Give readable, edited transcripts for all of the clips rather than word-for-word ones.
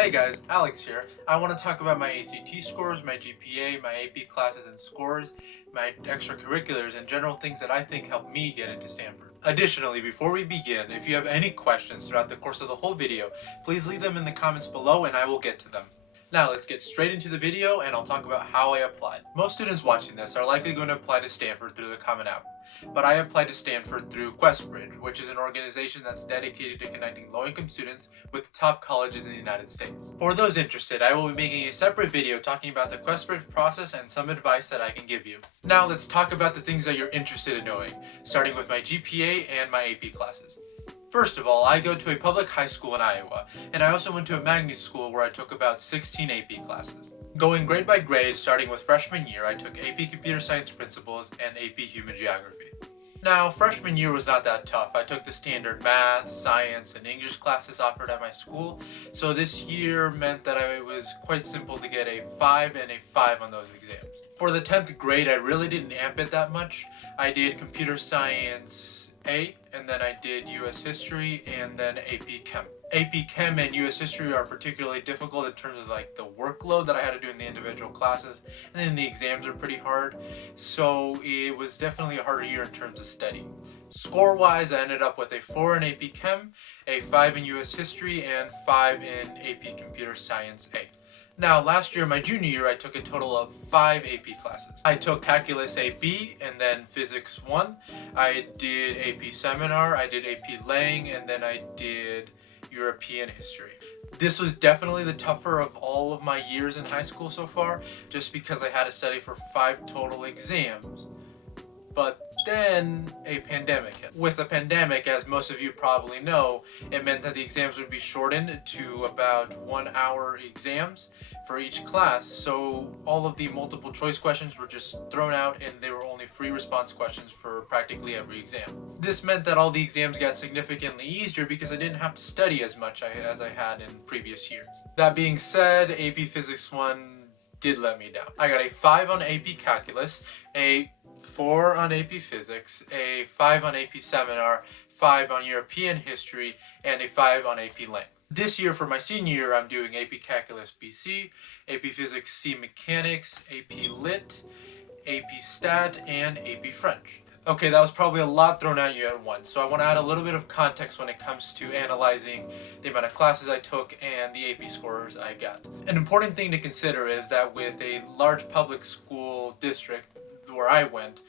Hey guys, Alex here. I want to talk about my ACT scores, my GPA, my AP classes and scores, my extracurriculars, and general things that I think helped me get into Stanford. Additionally, before we begin, if you have any questions throughout the course of the whole video, please leave them in the comments below and I will get to them. Now let's get straight into the video and I'll talk about how I applied. Most students watching this are likely going to apply to Stanford through the Common App, but I applied to Stanford through QuestBridge, which is an organization that's dedicated to connecting low-income students with the top colleges in the United States. For those interested, I will be making a separate video talking about the QuestBridge process and some advice that I can give you. Now let's talk about the things that you're interested in knowing, starting with my GPA and my AP classes. First of all, I go to a public high school in Iowa, and I also went to a magnet school where I took about 16 AP classes. Going grade by grade, starting with freshman year, I took AP Computer Science Principles and AP Human Geography. Now, freshman year was not that tough. I took the standard math, science, and English classes offered at my school, so this year meant that it was quite simple to get a 5 and a 5 on those exams. For the 10th grade, I really didn't amp it that much. I did Computer Science A, and then I did US History, and then AP Chem. AP Chem and US History are particularly difficult in terms of like the workload that I had to do in the individual classes, and then the exams are pretty hard, so it was definitely a harder year in terms of studying. Score-wise, I ended up with a 4 in AP Chem, a 5 in US History, and 5 in AP Computer Science A. Now, last year, my junior year, I took a total of 5 AP classes. I took Calculus AB and then Physics 1. I did AP Seminar, I did AP Lang, and then I did European History. This was definitely the tougher of all of my years in high school so far, just because I had to study for 5 total exams. But then a pandemic hit. With the pandemic, as most of you probably know, it meant that the exams would be shortened to about 1-hour exams for each class, so all of the multiple choice questions were just thrown out and they were only free response questions for practically every exam. This meant that all the exams got significantly easier because I didn't have to study as much as I had in previous years. That being said, AP Physics 1 did let me down. I got a 5 on AP Calculus, a 4 on AP Physics, a 5 on AP Seminar, 5 on European History, and a 5 on AP Lang. This year, for my senior year, I'm doing AP Calculus BC, AP Physics C Mechanics, AP Lit, AP Stat, and AP French. Okay, that was probably a lot thrown at you at once, so I want to add a little bit of context when it comes to analyzing the amount of classes I took and the AP scores I got. An important thing to consider is that with a large public school district where I went,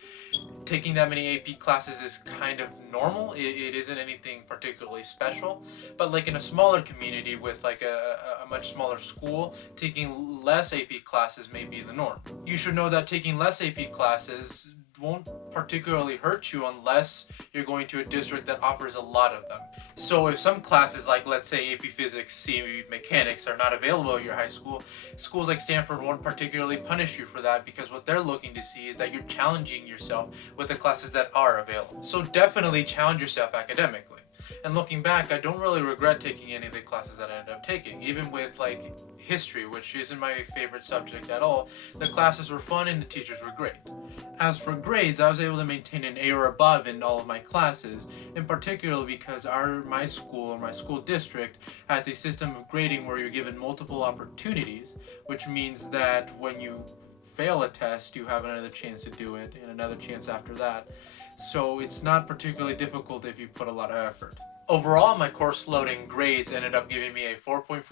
taking that many AP classes is kind of normal. It isn't anything particularly special, but like in a smaller community with like a much smaller school, taking less AP classes may be the norm. You should know that taking less AP classes won't particularly hurt you unless you're going to a district that offers a lot of them. So if some classes, like let's say AP Physics C Mechanics, are not available at your high school, schools like Stanford won't particularly punish you for that, because what they're looking to see is that you're challenging yourself with the classes that are available. So definitely challenge yourself academically. And looking back, I don't really regret taking any of the classes that I ended up taking. Even with like history, which isn't my favorite subject at all, the classes were fun and the teachers were great. As for grades, I was able to maintain an A or above in all of my classes, in particular because my school district has a system of grading where you're given multiple opportunities, which means that when you fail a test, you have another chance to do it and another chance after that. So it's not particularly difficult if you put a lot of effort. Overall, my course loading grades ended up giving me a 4.47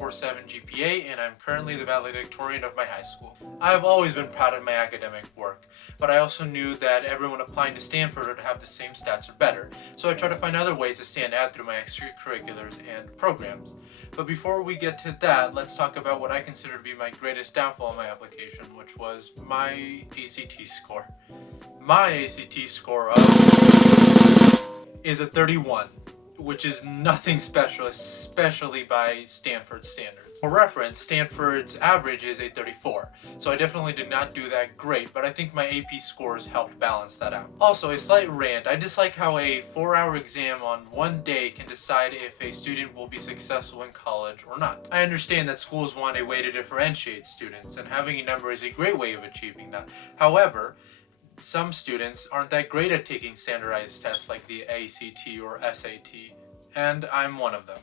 GPA, and I'm currently the valedictorian of my high school. I have always been proud of my academic work, but I also knew that everyone applying to Stanford would have the same stats or better, so I tried to find other ways to stand out through my extracurriculars and programs. But before we get to that, let's talk about what I consider to be my greatest downfall in my application, which was my ACT score. My ACT score is a 31. Which is nothing special, especially by Stanford standards. For reference, Stanford's average is a 34, so I definitely did not do that great, but I think my AP scores helped balance that out. Also, a slight rant, I dislike how a 4-hour exam on one day can decide if a student will be successful in college or not. I understand that schools want a way to differentiate students, and having a number is a great way of achieving that. However, some students aren't that great at taking standardized tests like the ACT or SAT, and I'm one of them.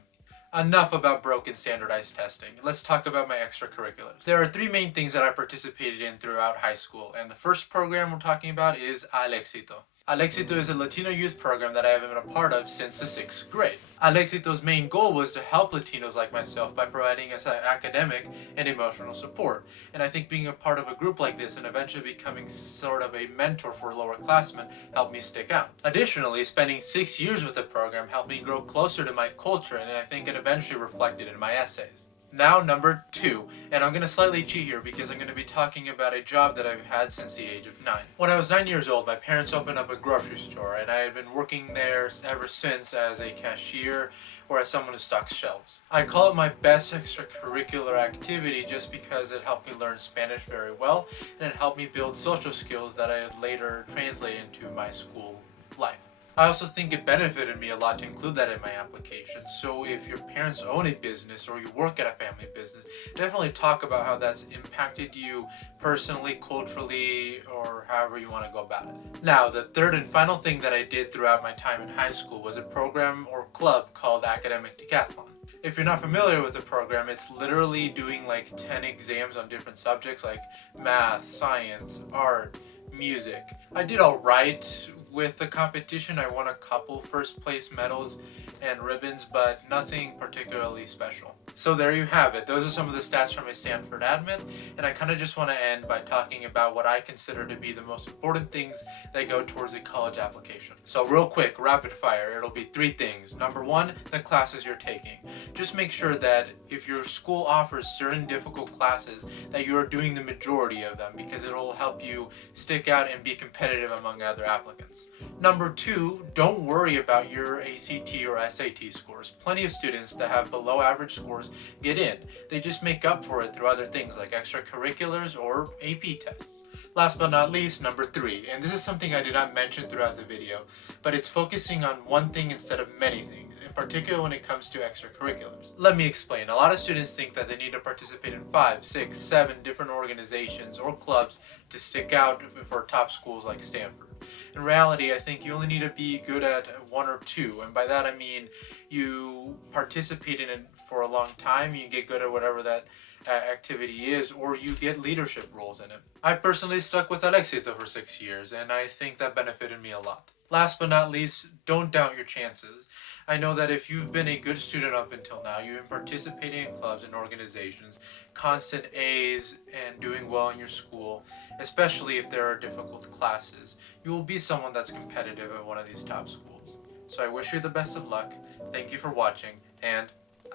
Enough about broken standardized testing. Let's talk about my extracurriculars. There are three main things that I participated in throughout high school, and the first program we're talking about is Al Éxito. Al Éxito is a Latino youth program that I have been a part of since the 6th grade. Al Éxito's main goal was to help Latinos like myself by providing us academic and emotional support. And I think being a part of a group like this and eventually becoming sort of a mentor for lowerclassmen helped me stick out. Additionally, spending 6 years with the program helped me grow closer to my culture, and I think it eventually reflected in my essays. Now number 2, and I'm going to slightly cheat here because I'm going to be talking about a job that I've had since the age of 9. When I was 9 years old, my parents opened up a grocery store, and I had been working there ever since as a cashier or as someone who stocks shelves. I call it my best extracurricular activity just because it helped me learn Spanish very well, and it helped me build social skills that I would later translate into my school life. I also think it benefited me a lot to include that in my application. So if your parents own a business or you work at a family business, definitely talk about how that's impacted you personally, culturally, or however you want to go about it. Now, the third and final thing that I did throughout my time in high school was a program or club called Academic Decathlon. If you're not familiar with the program, it's literally doing like 10 exams on different subjects like math, science, art, music. I did all right with the competition. I won a couple first place medals and ribbons, but nothing particularly special. So there you have it. Those are some of the stats from a Stanford admin, and I kind of just want to end by talking about what I consider to be the most important things that go towards a college application. So real quick, rapid fire, it'll be 3 things. Number 1, the classes you're taking. Just make sure that if your school offers certain difficult classes, that you are doing the majority of them, because it'll help you stick out and be competitive among other applicants. Number 2, don't worry about your ACT or SAT scores. Plenty of students that have below average scores get in. They just make up for it through other things like extracurriculars or AP tests. Last but not least, number 3, and this is something I did not mention throughout the video, but it's focusing on one thing instead of many things, in particular when it comes to extracurriculars. Let me explain. A lot of students think that they need to participate in 5, 6, 7 different organizations or clubs to stick out for top schools like Stanford. In reality, I think you only need to be good at 1 or 2, and by that I mean you participate in it for a long time, you get good at whatever that activity is, or you get leadership roles in it. I personally stuck with Al Éxito for 6 years, and I think that benefited me a lot. Last but not least, don't doubt your chances. I know that if you've been a good student up until now, you've been participating in clubs and organizations, constant A's, and doing well in your school, especially if there are difficult classes, you will be someone that's competitive at one of these top schools. So I wish you the best of luck, thank you for watching, and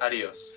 adios.